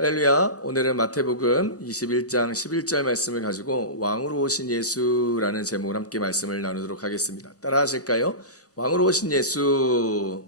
할렐루야. 오늘은 마태복음 21장 11절 말씀을 가지고 왕으로 오신 예수라는 제목으로 함께 말씀을 나누도록 하겠습니다. 따라 하실까요? 왕으로 오신 예수.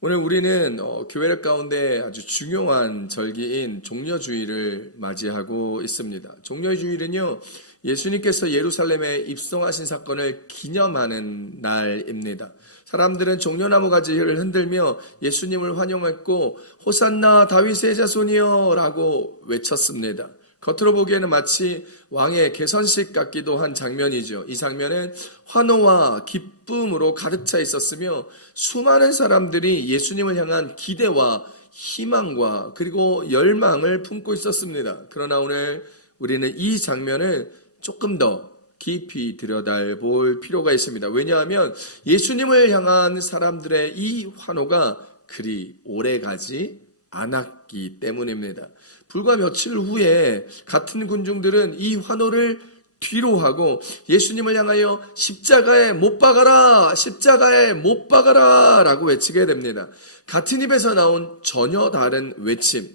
오늘 우리는 교회 가운데 아주 중요한 절기인 종려주일을 맞이하고 있습니다. 종려주일은요, 예수님께서 예루살렘에 입성하신 사건을 기념하는 날입니다. 사람들은 종려나무 가지를 흔들며 예수님을 환영했고 호산나 다윗의 자손이여 라고 외쳤습니다. 겉으로 보기에는 마치 왕의 개선식 같기도 한 장면이죠. 이 장면은 환호와 기쁨으로 가득 차 있었으며 수많은 사람들이 예수님을 향한 기대와 희망과 그리고 열망을 품고 있었습니다. 그러나 오늘 우리는 이 장면을 조금 더 깊이 들여다볼 필요가 있습니다. 왜냐하면 예수님을 향한 사람들의 이 환호가 그리 오래가지 않았기 때문입니다. 불과 며칠 후에 같은 군중들은 이 환호를 뒤로 하고 예수님을 향하여 십자가에 못 박아라, 십자가에 못 박아라 라고 외치게 됩니다. 같은 입에서 나온 전혀 다른 외침.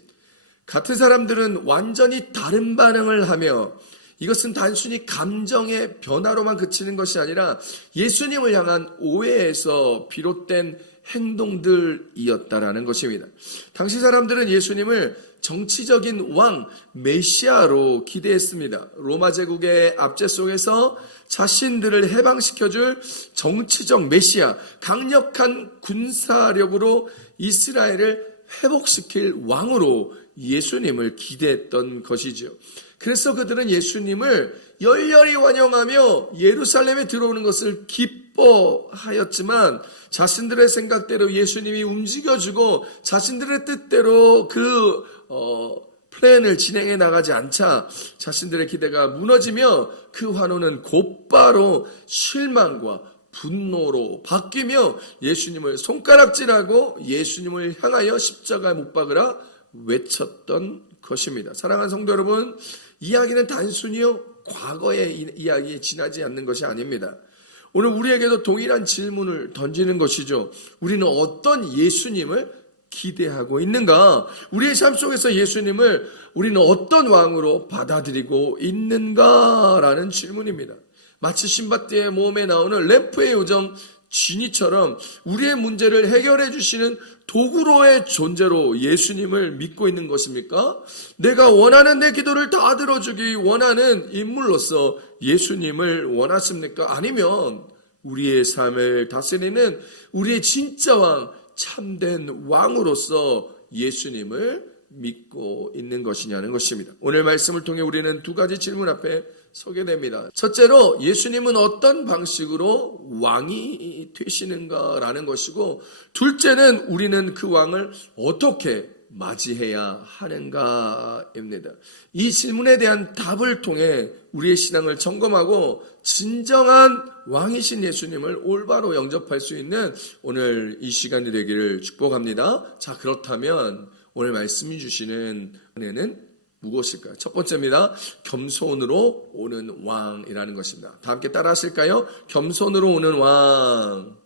같은 사람들은 완전히 다른 반응을 하며 이것은 단순히 감정의 변화로만 그치는 것이 아니라 예수님을 향한 오해에서 비롯된 행동들이었다라는 것입니다. 당시 사람들은 예수님을 정치적인 왕, 메시아로 기대했습니다. 로마 제국의 압제 속에서 자신들을 해방시켜줄 정치적 메시아, 강력한 군사력으로 이스라엘을 회복시킬 왕으로 예수님을 기대했던 것이죠. 그래서 그들은 예수님을 열렬히 환영하며 예루살렘에 들어오는 것을 기뻐하였지만 자신들의 생각대로 예수님이 움직여주고 자신들의 뜻대로 그 플랜을 진행해 나가지 않자 자신들의 기대가 무너지며 그 환호는 곧바로 실망과 분노로 바뀌며 예수님을 손가락질하고 예수님을 향하여 십자가에 못 박으라 외쳤던 것입니다. 사랑하는 성도 여러분, 이야기는 단순히요 과거의 이야기에 지나지 않는 것이 아닙니다. 오늘 우리에게도 동일한 질문을 던지는 것이죠. 우리는 어떤 예수님을 기대하고 있는가? 우리의 삶 속에서 예수님을 우리는 어떤 왕으로 받아들이고 있는가라는 질문입니다. 마치 신밧드의 모험에 나오는 램프의 요정 지니처럼 우리의 문제를 해결해 주시는 도구로의 존재로 예수님을 믿고 있는 것입니까? 내가 원하는 내 기도를 다 들어주기 원하는 인물로서 예수님을 원하십니까? 아니면 우리의 삶을 다스리는 우리의 진짜 왕, 참된 왕으로서 예수님을 믿고 있는 것이냐는 것입니다. 오늘 말씀을 통해 우리는 두 가지 질문 앞에 서게 됩니다. 첫째로 예수님은 어떤 방식으로 왕이 되시는가라는 것이고, 둘째는 우리는 그 왕을 어떻게 맞이해야 하는가입니다. 이 질문에 대한 답을 통해 우리의 신앙을 점검하고 진정한 왕이신 예수님을 올바로 영접할 수 있는 오늘 이 시간이 되기를 축복합니다. 자, 그렇다면 오늘 말씀해 주시는 은혜는 무엇일까요? 첫 번째입니다. 겸손으로 오는 왕이라는 것입니다. 다 함께 따라 하실까요? 겸손으로 오는 왕.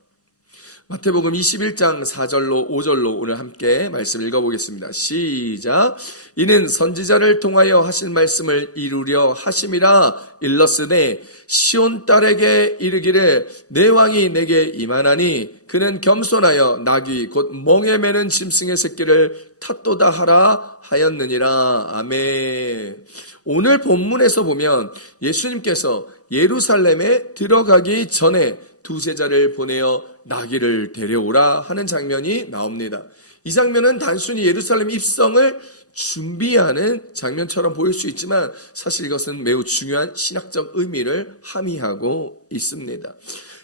마태복음 21장 4절로 5절로 오늘 함께 말씀 읽어보겠습니다. 시작. 이는 선지자를 통하여 하신 말씀을 이루려 하심이라 일렀으되 시온 딸에게 이르기를 내 왕이 내게 임하나니 그는 겸손하여 나귀 곧 멍에 매는 짐승의 새끼를 탓도다 하라 하였느니라. 아멘. 오늘 본문에서 보면 예수님께서 예루살렘에 들어가기 전에 두 제자를 보내어 나귀를 데려오라 하는 장면이 나옵니다. 이 장면은 단순히 예루살렘 입성을 준비하는 장면처럼 보일 수 있지만 사실 이것은 매우 중요한 신학적 의미를 함의하고 있습니다.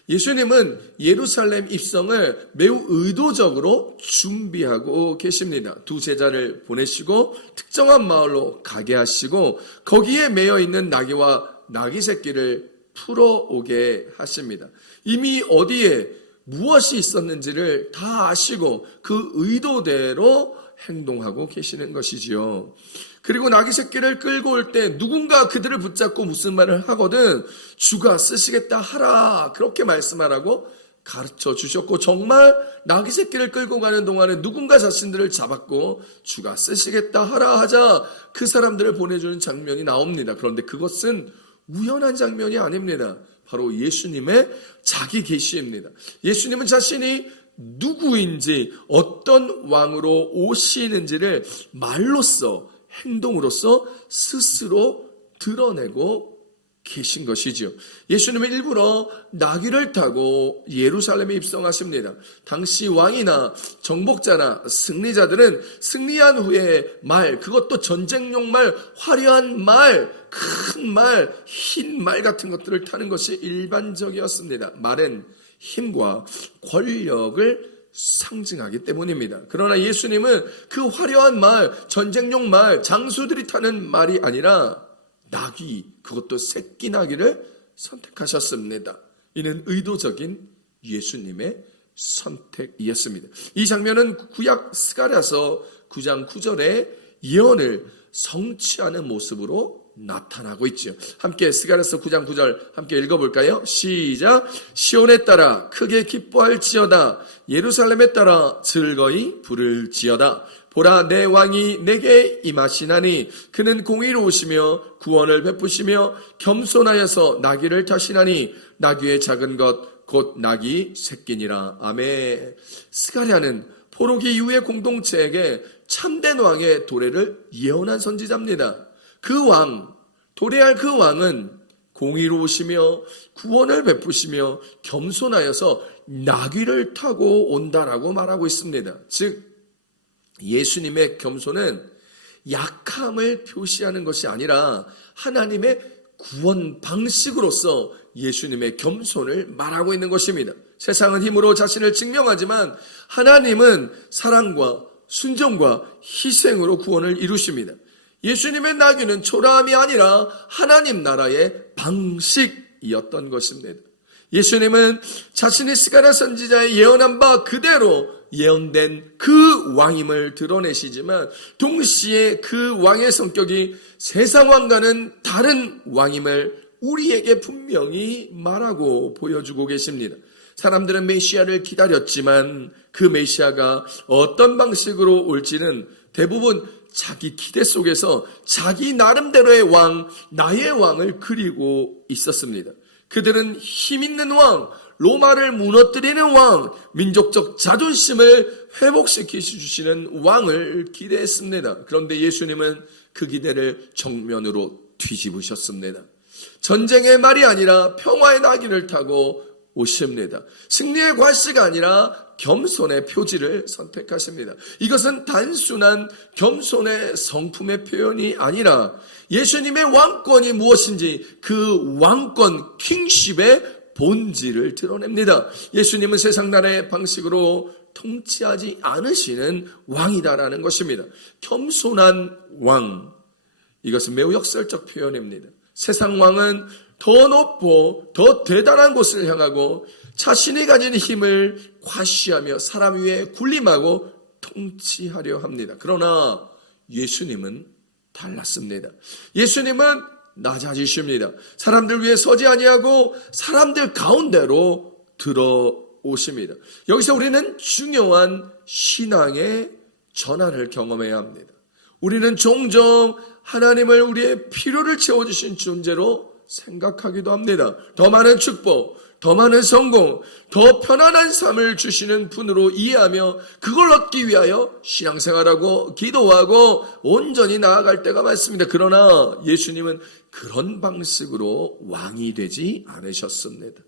예수님은 예루살렘 입성을 매우 의도적으로 준비하고 계십니다. 두 제자를 보내시고 특정한 마을로 가게 하시고 거기에 매여 있는 나귀와 나귀 새끼를 풀어오게 하십니다. 이미 어디에 무엇이 있었는지를 다 아시고 그 의도대로 행동하고 계시는 것이지요. 그리고 나귀 새끼를 끌고 올 때 누군가 그들을 붙잡고 무슨 말을 하거든 주가 쓰시겠다 하라 그렇게 말씀하라고 가르쳐 주셨고 정말 나귀 새끼를 끌고 가는 동안에 누군가 자신들을 잡았고 주가 쓰시겠다 하라 하자 그 사람들을 보내주는 장면이 나옵니다. 그런데 그것은 우연한 장면이 아닙니다. 바로 예수님의 자기 계시입니다. 예수님은 자신이 누구인지 어떤 왕으로 오시는지를 말로써 행동으로써 스스로 드러내고 계신 것이죠. 예수님은 일부러 나귀를 타고 예루살렘에 입성하십니다. 당시 왕이나 정복자나 승리자들은 승리한 후에 말, 그것도 전쟁용 말, 화려한 말, 큰 말, 흰 말 같은 것들을 타는 것이 일반적이었습니다. 말은 힘과 권력을 상징하기 때문입니다. 그러나 예수님은 그 화려한 말, 전쟁용 말, 장수들이 타는 말이 아니라 나귀, 그것도 새끼 나귀를 선택하셨습니다. 이는 의도적인 예수님의 선택이었습니다. 이 장면은 구약 스가랴서 9장 9절의 예언을 성취하는 모습으로 나타나고 있죠. 함께 스가랴서 9장 9절 함께 읽어볼까요? 시작. 시온에 따라 크게 기뻐할지어다. 예루살렘에 따라 즐거이 부를지어다. 보라, 내 왕이 내게 임하시나니 그는 공의로우시며 구원을 베푸시며 겸손하여서 나귀를 타시나니 나귀의 작은 것 곧 나귀 새끼니라. 아멘. 스가랴는 포로기 이후의 공동체에게 참된 왕의 도래를 예언한 선지자입니다. 그 왕, 도래할 그 왕은 공의로우시며 구원을 베푸시며 겸손하여서 나귀를 타고 온다라고 말하고 있습니다. 즉 예수님의 겸손은 약함을 표시하는 것이 아니라 하나님의 구원 방식으로서 예수님의 겸손을 말하고 있는 것입니다. 세상은 힘으로 자신을 증명하지만 하나님은 사랑과 순종과 희생으로 구원을 이루십니다. 예수님의 나귀는 초라함이 아니라 하나님 나라의 방식이었던 것입니다. 예수님은 자신이 스가랴 선지자의 예언한 바 그대로 예언된 그 왕임을 드러내시지만 동시에 그 왕의 성격이 세상 왕과는 다른 왕임을 우리에게 분명히 말하고 보여주고 계십니다. 사람들은 메시아를 기다렸지만 그 메시아가 어떤 방식으로 올지는 대부분 자기 기대 속에서 자기 나름대로의 왕, 나의 왕을 그리고 있었습니다. 그들은 힘있는 왕, 로마를 무너뜨리는 왕, 민족적 자존심을 회복시키시는 왕을 기대했습니다. 그런데 예수님은 그 기대를 정면으로 뒤집으셨습니다. 전쟁의 말이 아니라 평화의 나귀를 타고 오십니다. 승리의 과시가 아니라 겸손의 표지를 선택하십니다. 이것은 단순한 겸손의 성품의 표현이 아니라 예수님의 왕권이 무엇인지 그 왕권, 킹십의 본질을 드러냅니다. 예수님은 세상 나라의 방식으로 통치하지 않으시는 왕이다라는 것입니다. 겸손한 왕, 이것은 매우 역설적 표현입니다. 세상 왕은 더 높고 더 대단한 곳을 향하고 자신이 가진 힘을 과시하며 사람 위에 군림하고 통치하려 합니다. 그러나 예수님은 달랐습니다. 예수님은 낮아지십니다. 사람들 위에 서지 아니하고 사람들 가운데로 들어오십니다. 여기서 우리는 중요한 신앙의 전환을 경험해야 합니다. 우리는 종종 하나님을 우리의 필요를 채워주신 존재로 생각하기도 합니다. 더 많은 축복, 더 많은 성공, 더 편안한 삶을 주시는 분으로 이해하며 그걸 얻기 위하여 신앙생활하고 기도하고 온전히 나아갈 때가 많습니다. 그러나 예수님은 그런 방식으로 왕이 되지 않으셨습니다.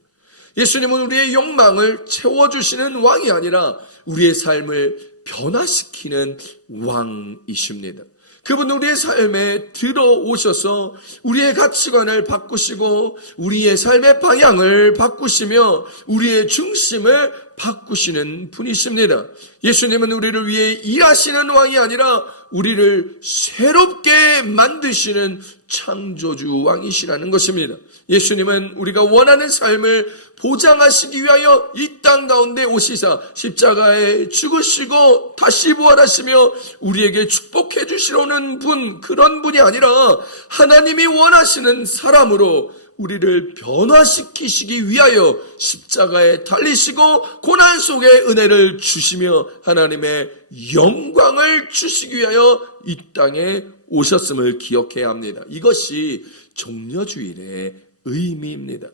예수님은 우리의 욕망을 채워주시는 왕이 아니라 우리의 삶을 변화시키는 왕이십니다. 그분은 우리의 삶에 들어오셔서 우리의 가치관을 바꾸시고 우리의 삶의 방향을 바꾸시며 우리의 중심을 바꾸시는 분이십니다. 예수님은 우리를 위해 일하시는 왕이 아니라 우리를 새롭게 만드시는 창조주 왕이시라는 것입니다. 예수님은 우리가 원하는 삶을 보장하시기 위하여 이 땅 가운데 오시사 십자가에 죽으시고 다시 부활하시며 우리에게 축복해 주시러 따라오는 분, 그런 분이 아니라 하나님이 원하시는 사람으로 우리를 변화시키시기 위하여 십자가에 달리시고 고난 속에 은혜를 주시며 하나님의 영광을 주시기 위하여 이 땅에 오셨음을 기억해야 합니다. 이것이 종려주일의 의미입니다.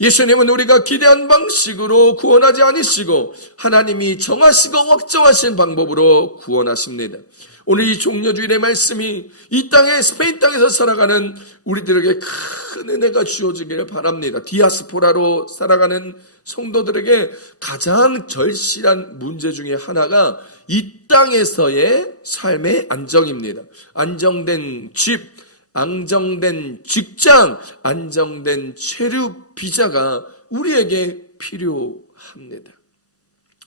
예수님은 우리가 기대한 방식으로 구원하지 않으시고 하나님이 정하시고 확정하신 방법으로 구원하십니다. 오늘 이 종려주일의 말씀이 이 땅에 스페인 땅에서 살아가는 우리들에게 큰 은혜가 주어지기를 바랍니다. 디아스포라로 살아가는 성도들에게 가장 절실한 문제 중에 하나가 이 땅에서의 삶의 안정입니다. 안정된 집, 안정된 직장, 안정된 체류 비자가 우리에게 필요합니다.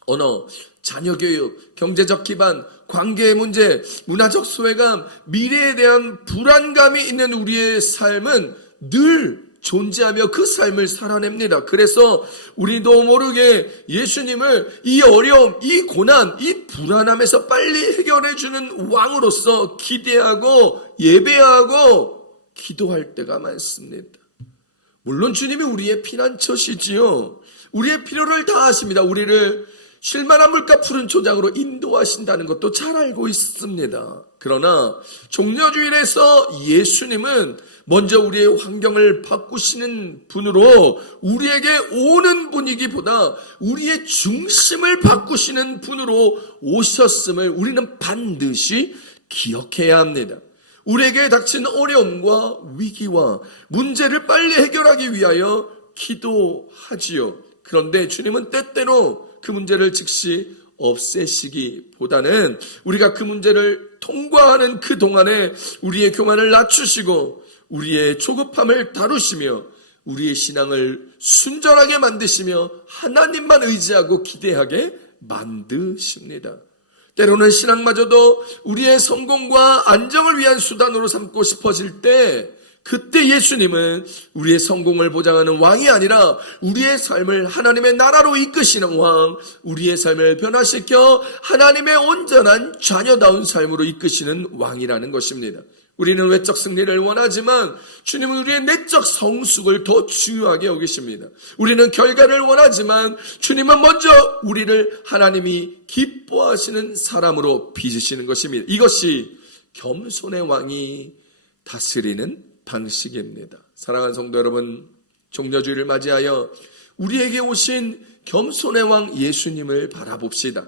언어, 자녀교육, 경제적 기반, 관계의 문제, 문화적 소외감, 미래에 대한 불안감이 있는 우리의 삶은 늘 존재하며 그 삶을 살아냅니다. 그래서 우리도 모르게 예수님을 이 어려움, 이 고난, 이 불안함에서 빨리 해결해 주는 왕으로서 기대하고 예배하고 기도할 때가 많습니다. 물론 주님이 우리의 피난처시지요. 우리의 필요를 다 아십니다. 우리를 쉴만한 물가 푸른 초장으로 인도하신다는 것도 잘 알고 있습니다. 그러나 종려주일에서 예수님은 먼저 우리의 환경을 바꾸시는 분으로 우리에게 오는 분이기보다 우리의 중심을 바꾸시는 분으로 오셨음을 우리는 반드시 기억해야 합니다. 우리에게 닥친 어려움과 위기와 문제를 빨리 해결하기 위하여 기도하지요. 그런데 주님은 때때로 그 문제를 즉시 없애시기보다는 우리가 그 문제를 통과하는 그 동안에 우리의 교만을 낮추시고 우리의 조급함을 다루시며 우리의 신앙을 순전하게 만드시며 하나님만 의지하고 기대하게 만드십니다. 때로는 신앙마저도 우리의 성공과 안정을 위한 수단으로 삼고 싶어질 때 그때 예수님은 우리의 성공을 보장하는 왕이 아니라 우리의 삶을 하나님의 나라로 이끄시는 왕, 우리의 삶을 변화시켜 하나님의 온전한 자녀다운 삶으로 이끄시는 왕이라는 것입니다. 우리는 외적 승리를 원하지만 주님은 우리의 내적 성숙을 더 중요하게 여기십니다. 우리는 결과를 원하지만 주님은 먼저 우리를 하나님이 기뻐하시는 사람으로 빚으시는 것입니다. 이것이 겸손의 왕이 다스리는 방식입니다. 사랑하는 성도 여러분, 종려주일을 맞이하여 우리에게 오신 겸손의 왕 예수님을 바라봅시다.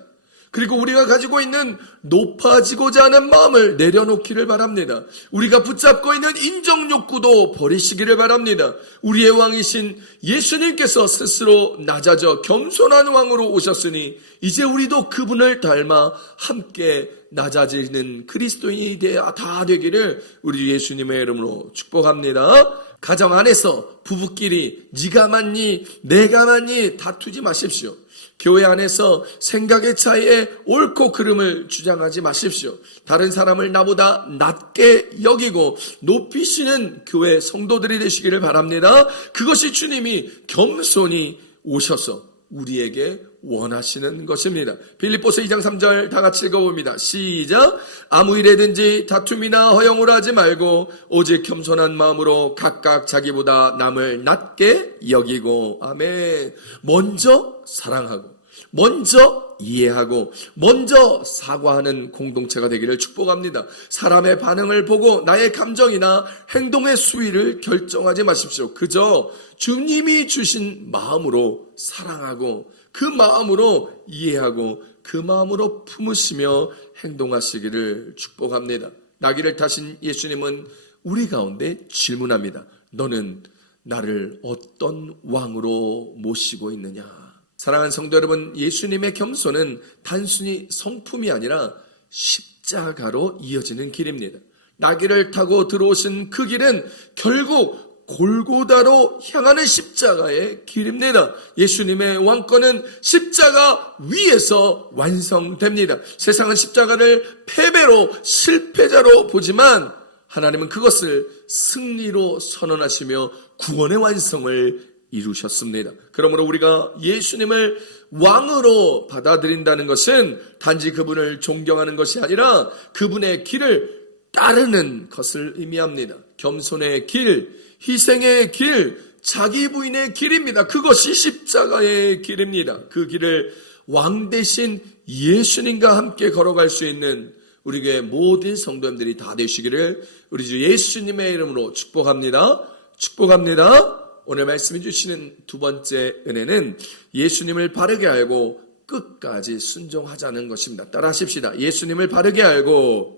그리고 우리가 가지고 있는 높아지고자 하는 마음을 내려놓기를 바랍니다. 우리가 붙잡고 있는 인정욕구도 버리시기를 바랍니다. 우리의 왕이신 예수님께서 스스로 낮아져 겸손한 왕으로 오셨으니 이제 우리도 그분을 닮아 함께 낮아지는 그리스도인이 다 되기를 우리 예수님의 이름으로 축복합니다. 가정 안에서 부부끼리 네가 맞니 내가 맞니 다투지 마십시오. 교회 안에서 생각의 차이에 옳고 그름을 주장하지 마십시오. 다른 사람을 나보다 낮게 여기고 높이시는 교회 성도들이 되시기를 바랍니다. 그것이 주님이 겸손히 오셔서 우리에게 원하시는 것입니다. 빌립보서 2장 3절 다 같이 읽어봅니다. 시작. 아무 일에든지 다툼이나 허영을 하지 말고 오직 겸손한 마음으로 각각 자기보다 남을 낮게 여기고. 아멘. 먼저 사랑하고 먼저 이해하고 먼저 사과하는 공동체가 되기를 축복합니다. 사람의 반응을 보고 나의 감정이나 행동의 수위를 결정하지 마십시오. 그저 주님이 주신 마음으로 사랑하고 그 마음으로 이해하고 그 마음으로 품으시며 행동하시기를 축복합니다. 나귀를 타신 예수님은 우리 가운데 질문합니다. 너는 나를 어떤 왕으로 모시고 있느냐? 사랑하는 성도 여러분, 예수님의 겸손은 단순히 성품이 아니라 십자가로 이어지는 길입니다. 나귀를 타고 들어오신 그 길은 결국 골고다로 향하는 십자가의 길입니다. 예수님의 왕권은 십자가 위에서 완성됩니다. 세상은 십자가를 패배로 실패자로 보지만 하나님은 그것을 승리로 선언하시며 구원의 완성을 이루셨습니다. 그러므로 우리가 예수님을 왕으로 받아들인다는 것은 단지 그분을 존경하는 것이 아니라 그분의 길을 따르는 것을 의미합니다. 겸손의 길, 희생의 길, 자기 부인의 길입니다. 그것이 십자가의 길입니다. 그 길을 왕 대신 예수님과 함께 걸어갈 수 있는 우리 교회 모든 성도님들이 다 되시기를 우리 주 예수님의 이름으로 축복합니다. 축복합니다. 오늘 말씀해 주시는 두 번째 은혜는 예수님을 바르게 알고 끝까지 순종하자는 것입니다. 따라 하십시다. 예수님을 바르게 알고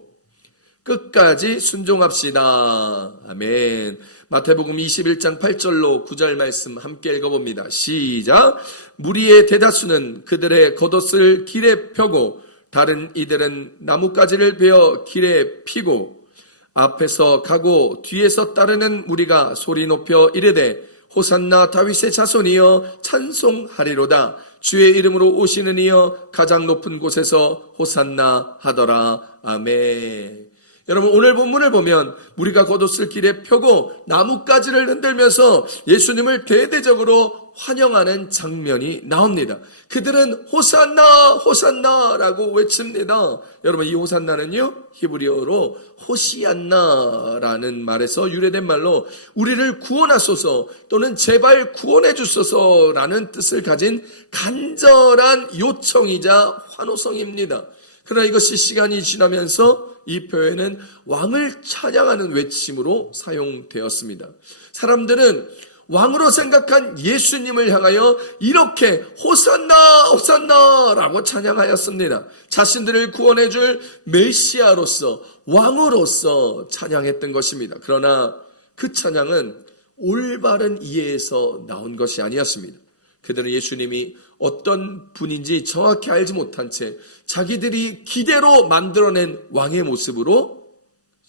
끝까지 순종합시다. 아멘. 마태복음 21장 8절로 9절 말씀 함께 읽어봅니다. 시작. 무리의 대다수는 그들의 겉옷을 길에 펴고 다른 이들은 나뭇가지를 베어 길에 피고 앞에서 가고 뒤에서 따르는 무리가 소리 높여 이르되 호산나 다윗의 자손이여 찬송하리로다. 주의 이름으로 오시는 이여 가장 높은 곳에서 호산나 하더라. 아멘. 여러분 오늘 본문을 보면 무리가 겉옷을 길에 펴고 나뭇가지를 흔들면서 예수님을 대대적으로 환영하는 장면이 나옵니다. 그들은 호산나 호산나라고 외칩니다. 여러분 이 호산나는요 히브리어로 호시안나라는 말에서 유래된 말로 우리를 구원하소서 또는 제발 구원해 주소서라는 뜻을 가진 간절한 요청이자 환호성입니다. 그러나 이것이 시간이 지나면서 이 표현은 왕을 찬양하는 외침으로 사용되었습니다. 사람들은 왕으로 생각한 예수님을 향하여 이렇게 호산나 호산나라고 찬양하였습니다. 자신들을 구원해 줄 메시아로서 왕으로서 찬양했던 것입니다. 그러나 그 찬양은 올바른 이해에서 나온 것이 아니었습니다. 그들은 예수님이 어떤 분인지 정확히 알지 못한 채 자기들이 기대로 만들어낸 왕의 모습으로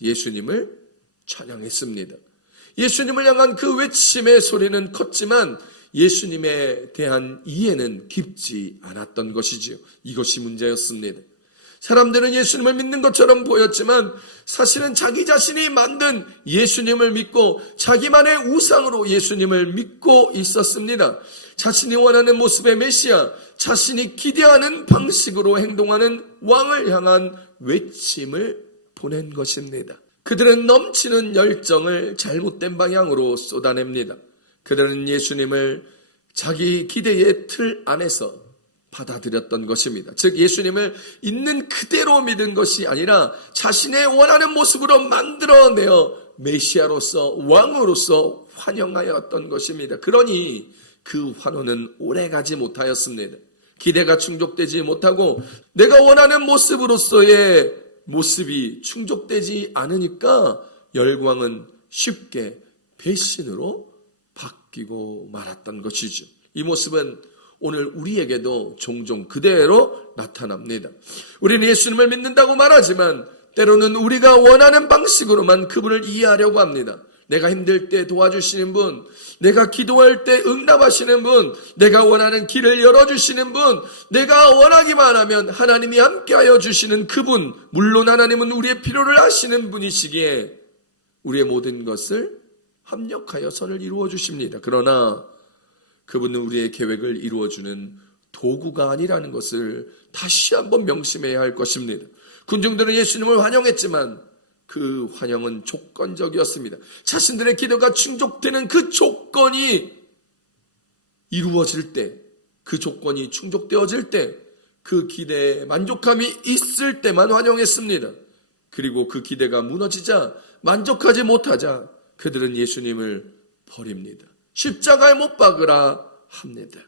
예수님을 찬양했습니다. 예수님을 향한 그 외침의 소리는 컸지만 예수님에 대한 이해는 깊지 않았던 것이지요. 이것이 문제였습니다. 사람들은 예수님을 믿는 것처럼 보였지만 사실은 자기 자신이 만든 예수님을 믿고 자기만의 우상으로 예수님을 믿고 있었습니다. 자신이 원하는 모습의 메시아, 자신이 기대하는 방식으로 행동하는 왕을 향한 외침을 보낸 것입니다. 그들은 넘치는 열정을 잘못된 방향으로 쏟아냅니다. 그들은 예수님을 자기 기대의 틀 안에서 받아들였던 것입니다. 즉 예수님을 있는 그대로 믿은 것이 아니라 자신의 원하는 모습으로 만들어내어 메시아로서 왕으로서 환영하였던 것입니다. 그러니 그 환호는 오래가지 못하였습니다. 기대가 충족되지 못하고 내가 원하는 모습으로서의 모습이 충족되지 않으니까 열광은 쉽게 배신으로 바뀌고 말았던 것이죠. 이 모습은 오늘 우리에게도 종종 그대로 나타납니다. 우리는 예수님을 믿는다고 말하지만 때로는 우리가 원하는 방식으로만 그분을 이해하려고 합니다. 내가 힘들 때 도와주시는 분, 내가 기도할 때 응답하시는 분, 내가 원하는 길을 열어주시는 분, 내가 원하기만 하면 하나님이 함께하여 주시는 그분, 물론 하나님은 우리의 필요를 아시는 분이시기에 우리의 모든 것을 합력하여 선을 이루어 주십니다. 그러나 그분은 우리의 계획을 이루어주는 도구가 아니라는 것을 다시 한번 명심해야 할 것입니다. 군중들은 예수님을 환영했지만 그 환영은 조건적이었습니다. 자신들의 기도가 충족되는 그 조건이 이루어질 때, 그 조건이 충족되어질 때, 그 기대에 만족함이 있을 때만 환영했습니다. 그리고 그 기대가 무너지자 만족하지 못하자 그들은 예수님을 버립니다. 십자가에 못 박으라 합니다.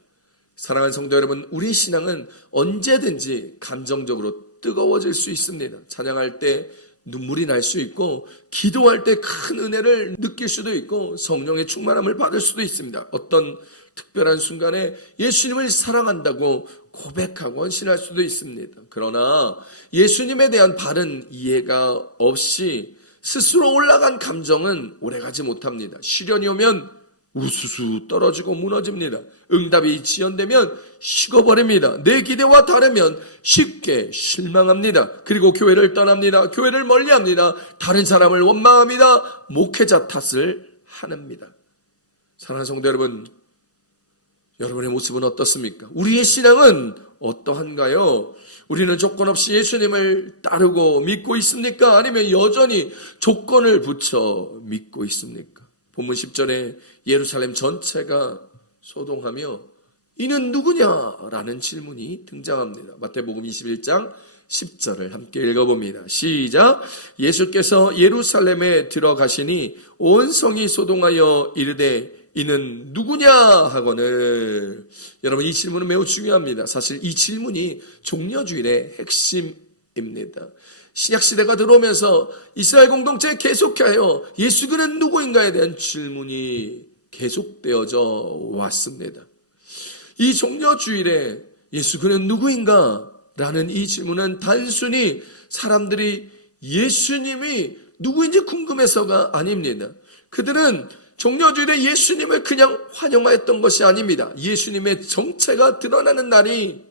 사랑하는 성도 여러분, 우리 신앙은 언제든지 감정적으로 뜨거워질 수 있습니다. 찬양할 때 눈물이 날 수 있고 기도할 때 큰 은혜를 느낄 수도 있고 성령의 충만함을 받을 수도 있습니다. 어떤 특별한 순간에 예수님을 사랑한다고 고백하고 헌신할 수도 있습니다. 그러나 예수님에 대한 바른 이해가 없이 스스로 올라간 감정은 오래가지 못합니다. 시련이 오면 우수수 떨어지고 무너집니다. 응답이 지연되면 식어버립니다. 내 기대와 다르면 쉽게 실망합니다. 그리고 교회를 떠납니다. 교회를 멀리합니다. 다른 사람을 원망합니다. 목회자 탓을 하는니다. 사랑하는 성도 여러분, 여러분의 모습은 어떻습니까? 우리의 신앙은 어떠한가요? 우리는 조건 없이 예수님을 따르고 믿고 있습니까? 아니면 여전히 조건을 붙여 믿고 있습니까? 본문 10절에 예루살렘 전체가 소동하며 이는 누구냐? 라는 질문이 등장합니다. 마태복음 21장 10절을 함께 읽어봅니다. 시작. 예수께서 예루살렘에 들어가시니 온 성이 소동하여 이르되 이는 누구냐 하거늘. 여러분, 이 질문은 매우 중요합니다. 사실 이 질문이 종려주일의 핵심입니다. 신약시대가 들어오면서 이스라엘 공동체에 계속하여 예수 그는 누구인가에 대한 질문이 계속되어져 왔습니다. 이 종려주일에 예수 그는 누구인가? 라는 이 질문은 단순히 사람들이 예수님이 누구인지 궁금해서가 아닙니다. 그들은 종려주일에 예수님을 그냥 환영하였던 것이 아닙니다. 예수님의 정체가 드러나는 날이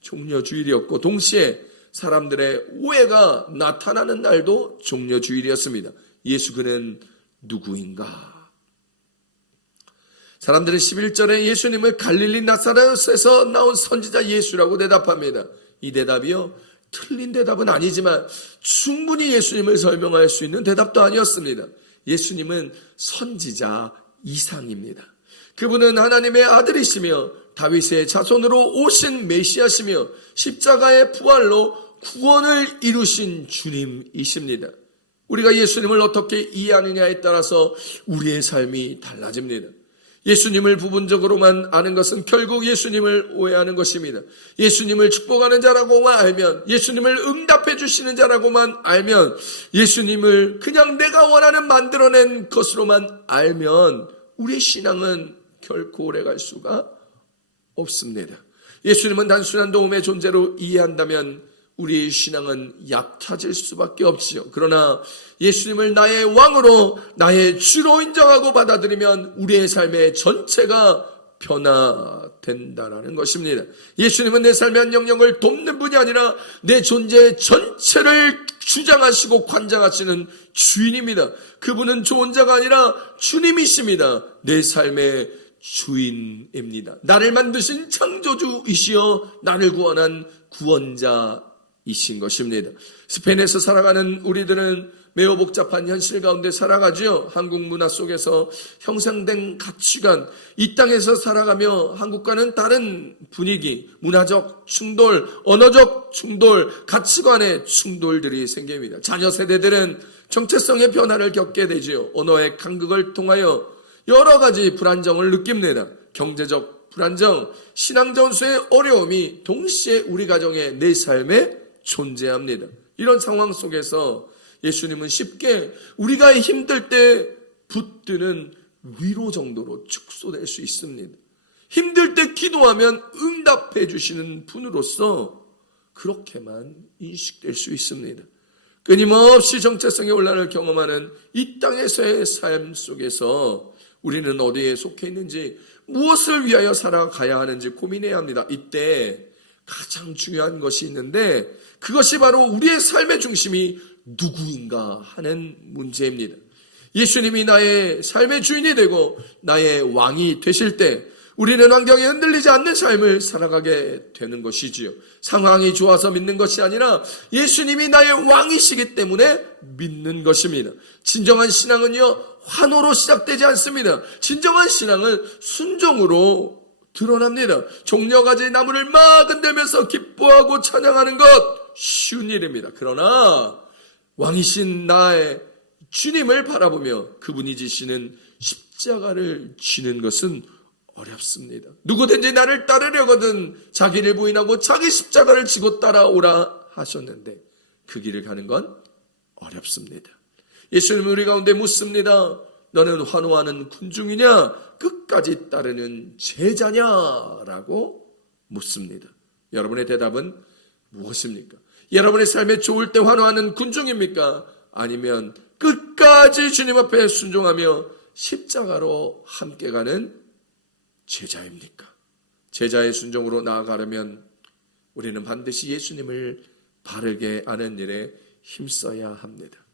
종려주일이었고 동시에 사람들의 오해가 나타나는 날도 종려주일이었습니다. 예수 그는 누구인가? 사람들은 11절에 예수님을 갈릴리 나사렛에서 나온 선지자 예수라고 대답합니다. 이 대답이요, 틀린 대답은 아니지만 충분히 예수님을 설명할 수 있는 대답도 아니었습니다. 예수님은 선지자 이상입니다. 그분은 하나님의 아들이시며 다윗의 자손으로 오신 메시아시며 십자가의 부활로 구원을 이루신 주님이십니다. 우리가 예수님을 어떻게 이해하느냐에 따라서 우리의 삶이 달라집니다. 예수님을 부분적으로만 아는 것은 결국 예수님을 오해하는 것입니다. 예수님을 축복하는 자라고만 알면, 예수님을 응답해 주시는 자라고만 알면, 예수님을 그냥 내가 원하는 만들어낸 것으로만 알면 우리의 신앙은 결코 오래갈 수가 없습니다. 예수님은 단순한 도움의 존재로 이해한다면 우리의 신앙은 얕아질 수밖에 없지요. 그러나 예수님을 나의 왕으로, 나의 주로 인정하고 받아들이면 우리의 삶의 전체가 변화된다는 것입니다. 예수님은 내 삶의 한 영역을 돕는 분이 아니라 내 존재 전체를 주장하시고 관장하시는 주인입니다. 그분은 좋은 자가 아니라 주님이십니다. 내 삶의 주인입니다. 나를 만드신 창조주이시여 나를 구원한 구원자이신 것입니다. 스페인에서 살아가는 우리들은 매우 복잡한 현실 가운데 살아가지요. 한국 문화 속에서 형성된 가치관, 이 땅에서 살아가며 한국과는 다른 분위기, 문화적 충돌, 언어적 충돌, 가치관의 충돌들이 생깁니다. 자녀 세대들은 정체성의 변화를 겪게 되지요. 언어의 간극을 통하여 여러 가지 불안정을 느낍니다. 경제적 불안정, 신앙 전수의 어려움이 동시에 우리 가정의 내 삶에 존재합니다. 이런 상황 속에서 예수님은 쉽게 우리가 힘들 때 붙드는 위로 정도로 축소될 수 있습니다. 힘들 때 기도하면 응답해 주시는 분으로서 그렇게만 인식될 수 있습니다. 끊임없이 정체성의 혼란을 경험하는 이 땅에서의 삶 속에서 우리는 어디에 속해 있는지, 무엇을 위하여 살아가야 하는지 고민해야 합니다. 이때 가장 중요한 것이 있는데 그것이 바로 우리의 삶의 중심이 누구인가 하는 문제입니다. 예수님이 나의 삶의 주인이 되고 나의 왕이 되실 때 우리는 환경에 흔들리지 않는 삶을 살아가게 되는 것이지요. 상황이 좋아서 믿는 것이 아니라 예수님이 나의 왕이시기 때문에 믿는 것입니다. 진정한 신앙은요, 환호로 시작되지 않습니다. 진정한 신앙은 순종으로 드러납니다. 종려가지 나무를 막 흔들면서 기뻐하고 찬양하는 것 쉬운 일입니다. 그러나 왕이신 나의 주님을 바라보며 그분이 지시는 십자가를 지는 것은 어렵습니다. 누구든지 나를 따르려거든 자기를 부인하고 자기 십자가를 지고 따라오라 하셨는데 그 길을 가는 건 어렵습니다. 예수님은 우리 가운데 묻습니다. 너는 환호하는 군중이냐? 끝까지 따르는 제자냐라고 묻습니다. 여러분의 대답은 무엇입니까? 여러분의 삶에 좋을 때 환호하는 군중입니까? 아니면 끝까지 주님 앞에 순종하며 십자가로 함께 가는 제자입니까? 제자의 순종으로 나아가려면 우리는 반드시 예수님을 바르게 아는 일에 힘써야 합니다.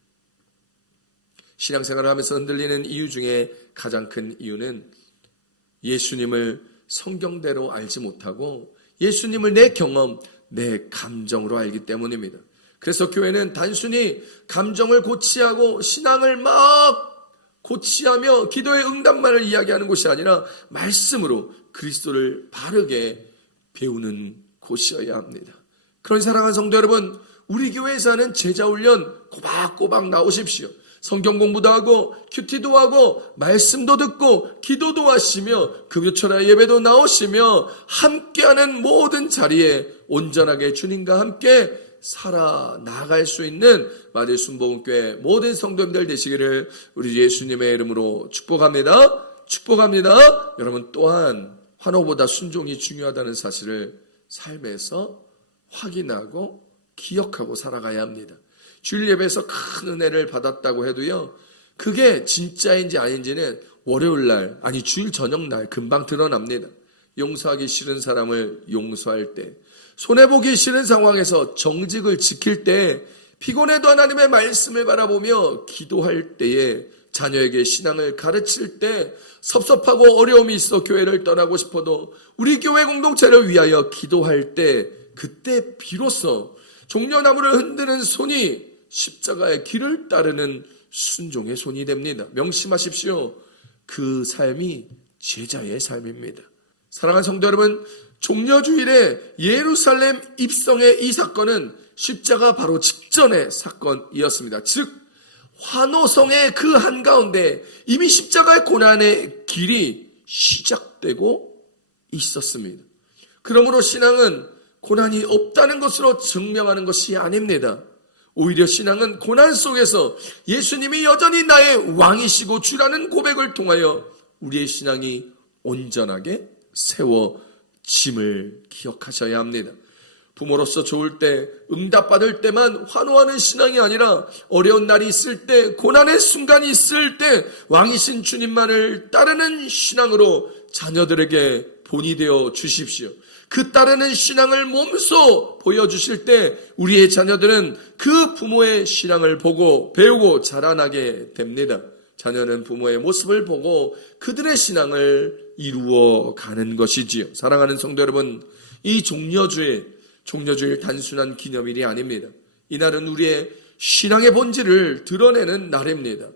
신앙생활을 하면서 흔들리는 이유 중에 가장 큰 이유는 예수님을 성경대로 알지 못하고 예수님을 내 경험, 내 감정으로 알기 때문입니다. 그래서 교회는 단순히 감정을 고취하고 신앙을 막 고취하며 기도의 응답만을 이야기하는 곳이 아니라 말씀으로 그리스도를 바르게 배우는 곳이어야 합니다. 그런 사랑하는 성도 여러분, 우리 교회에서 하는 제자훈련 꼬박꼬박 나오십시오. 성경 공부도 하고 큐티도 하고 말씀도 듣고 기도도 하시며 금요철야 예배도 나오시며 함께하는 모든 자리에 온전하게 주님과 함께 살아나갈 수 있는 마들 순복음교회 모든 성도님들 되시기를 우리 예수님의 이름으로 축복합니다. 축복합니다. 여러분 또한 환호보다 순종이 중요하다는 사실을 삶에서 확인하고 기억하고 살아가야 합니다. 주일 예배에서 큰 은혜를 받았다고 해도요, 그게 진짜인지 아닌지는 월요일날, 아니 주일 저녁날 금방 드러납니다. 용서하기 싫은 사람을 용서할 때, 손해보기 싫은 상황에서 정직을 지킬 때, 피곤해도 하나님의 말씀을 바라보며 기도할 때에, 자녀에게 신앙을 가르칠 때, 섭섭하고 어려움이 있어 교회를 떠나고 싶어도 우리 교회 공동체를 위하여 기도할 때, 그때 비로소 종려나무를 흔드는 손이 십자가의 길을 따르는 순종의 손이 됩니다. 명심하십시오. 그 삶이 제자의 삶입니다. 사랑하는 성도 여러분, 종려주일에 예루살렘 입성의 이 사건은 십자가 바로 직전의 사건이었습니다. 즉 환호성의 그 한가운데 이미 십자가의 고난의 길이 시작되고 있었습니다. 그러므로 신앙은 고난이 없다는 것으로 증명하는 것이 아닙니다. 오히려 신앙은 고난 속에서 예수님이 여전히 나의 왕이시고 주라는 고백을 통하여 우리의 신앙이 온전하게 세워짐을 기억하셔야 합니다. 부모로서 좋을 때, 응답받을 때만 환호하는 신앙이 아니라 어려운 날이 있을 때, 고난의 순간이 있을 때 왕이신 주님만을 따르는 신앙으로 자녀들에게 본이 되어 주십시오. 그 따르는 신앙을 몸소 보여주실 때 우리의 자녀들은 그 부모의 신앙을 보고 배우고 자라나게 됩니다. 자녀는 부모의 모습을 보고 그들의 신앙을 이루어가는 것이지요. 사랑하는 성도 여러분, 이 종려주일 단순한 기념일이 아닙니다. 이날은 우리의 신앙의 본질을 드러내는 날입니다.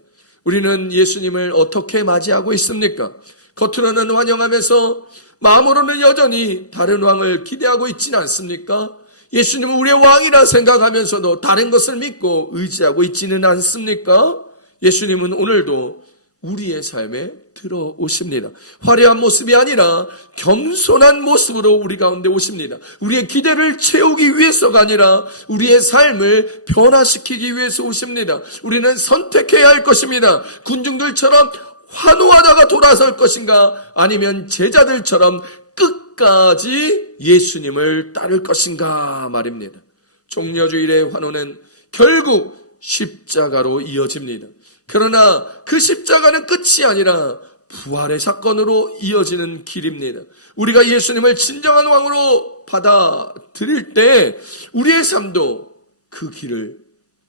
우리는 예수님을 어떻게 맞이하고 있습니까? 겉으로는 환영하면서 마음으로는 여전히 다른 왕을 기대하고 있지는 않습니까? 예수님은 우리의 왕이라 생각하면서도 다른 것을 믿고 의지하고 있지는 않습니까? 예수님은 오늘도 우리의 삶에 들어오십니다. 화려한 모습이 아니라 겸손한 모습으로 우리 가운데 오십니다. 우리의 기대를 채우기 위해서가 아니라 우리의 삶을 변화시키기 위해서 오십니다. 우리는 선택해야 할 것입니다. 군중들처럼 환호하다가 돌아설 것인가, 아니면 제자들처럼 끝까지 예수님을 따를 것인가 말입니다. 종려주일의 환호는 결국 십자가로 이어집니다. 그러나 그 십자가는 끝이 아니라 부활의 사건으로 이어지는 길입니다. 우리가 예수님을 진정한 왕으로 받아들일 때 우리의 삶도 그 길을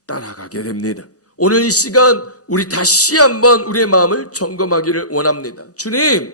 따라가게 됩니다. 오늘 이 시간 우리 다시 한번 우리의 마음을 점검하기를 원합니다. 주님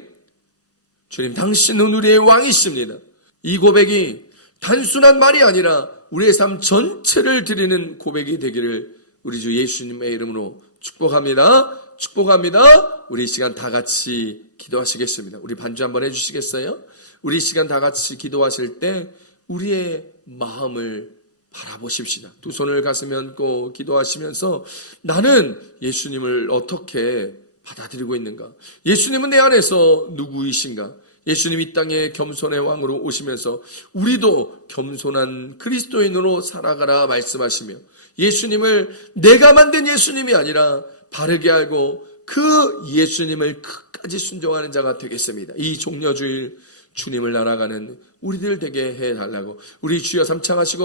당신은 우리의 왕이십니다. 이 고백이 단순한 말이 아니라 우리의 삶 전체를 드리는 고백이 되기를 우리 주 예수님의 이름으로 축복합니다. 축복합니다. 우리 이 시간 다 같이 기도하시겠습니다. 우리 반주 한번 해주시겠어요? 우리 이 시간 다 같이 기도하실 때 우리의 마음을 바라보십시다. 두 손을 가슴에 얹고 기도하시면서 나는 예수님을 어떻게 받아들이고 있는가? 예수님은 내 안에서 누구이신가? 예수님 이 땅에 겸손의 왕으로 오시면서 우리도 겸손한 그리스도인으로 살아가라 말씀하시며 예수님을 내가 만든 예수님이 아니라 바르게 알고 그 예수님을 끝까지 순종하는 자가 되겠습니다. 이 종려주일 주님을 날아가는 우리들 되게 해달라고 우리 주여 삼창하시고